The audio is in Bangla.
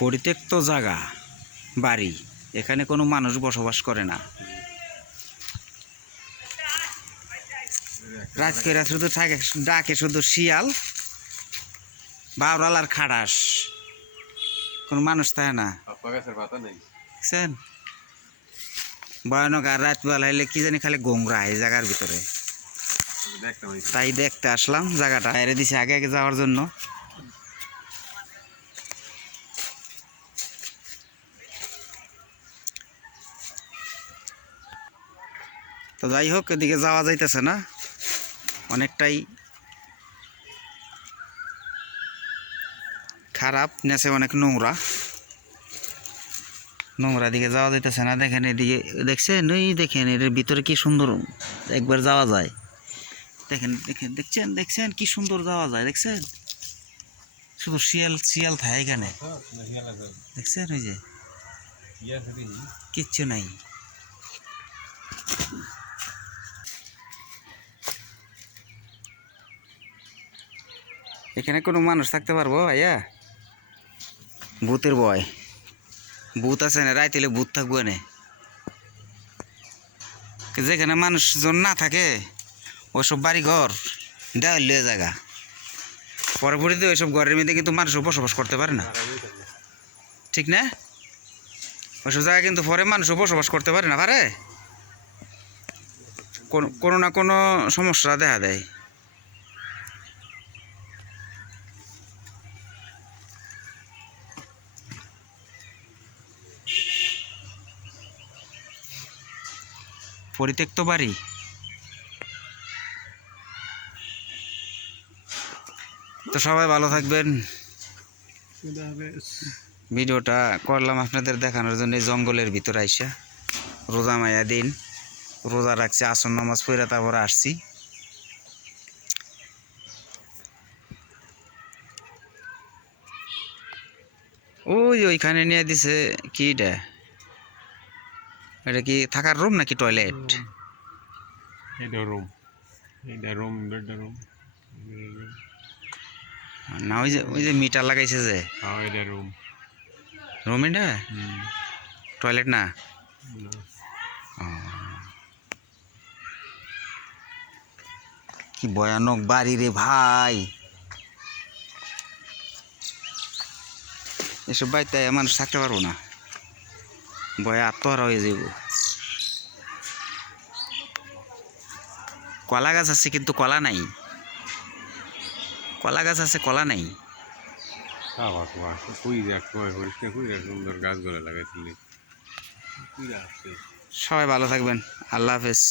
পরিত্যক্ত জায়গা বাড়ি এখানে কোনো মানুষ বসবাস করে না। রাত করে শুধু থাকে ডাকে শুধু শিয়াল বাউরাল আর খাড়াস। কোনো মানুষ থাকে না। বুঝছেন ভয়ানক আর রাত বেলা হইলে কি জানি খালি গোংরা এই জায়গার ভিতরে। তাই দেখতে আসলাম জায়গাটা। বাইরে দিছে আগে আগে যাওয়ার জন্য। তো যাই হোক, এদিকে যাওয়া যাইতেছে না। অনেকটাই খারাপ নেছে অনেক নোংরা। নোংরা দিকে যাওয়া যাইতেছে না, দেখেন এদিকে, দেখছেন? ওই দেখেন, এর ভিতরে কি সুন্দর একবার যাওয়া যায়। দেখেন দেখেন, দেখছেন? দেখছেন? কি সুন্দর যাওয়া যায়, দেখছেন? শুধু শিয়াল শিয়াল থাকে এখানে। দেখছেন ওই যে? কিচ্ছু নাই। এখানে কোনো মানুষ থাকতে পারব, ভাইয়া? ভূতের ভয়। ভূত আছে না রাইতেলে ভূত থাকব না যেখানে মানুষজন না থাকে ওইসব বাড়ি ঘর দেওয়াল লিয়ে জায়গা পরবর্তীতে ওইসব ঘরের মধ্যে কিন্তু মানুষ বসবাস করতে পারে না। ঠিক না? ওইসব জায়গায় কিন্তু পরে মানুষও বসবাস করতে পারে না, পারে? কোনো না কোনো সমস্যা দেখা দেয়। পরিত্যক্ত বাড়ি? তো সবাই ভালো থাকবেন। ভিডিওটা করলাম আপনাদের দেখানোর জন্য জঙ্গলের ভিতরে আইসা। রোজা মায়া দিন। রোজা রাখছি আসন নামাজ পড়ে তারপরে আসছি। ওই ওইখানে নিয়ে দিছে, কি এটা কি থাকার রুম নাকি টয়লেট এটা রুম এটা রুম এটা রুম না ওই যে ওই যে মিটার লাগাইছে যে। হ্যাঁ এটা রুম রুম এটা? টয়লেট না? কি ভয়ানক বাড়ি রে ভাই। এসব বাড়িতে মানুষ থাকতে পারব না। ভয়ে আত্মহারা হয়ে যাব কলা গাছ আছে কিন্তু কলা নাই। কলা গাছ আছে, কলা নাই। সবাই ভালো থাকবেন, আল্লাহ হাফেজ।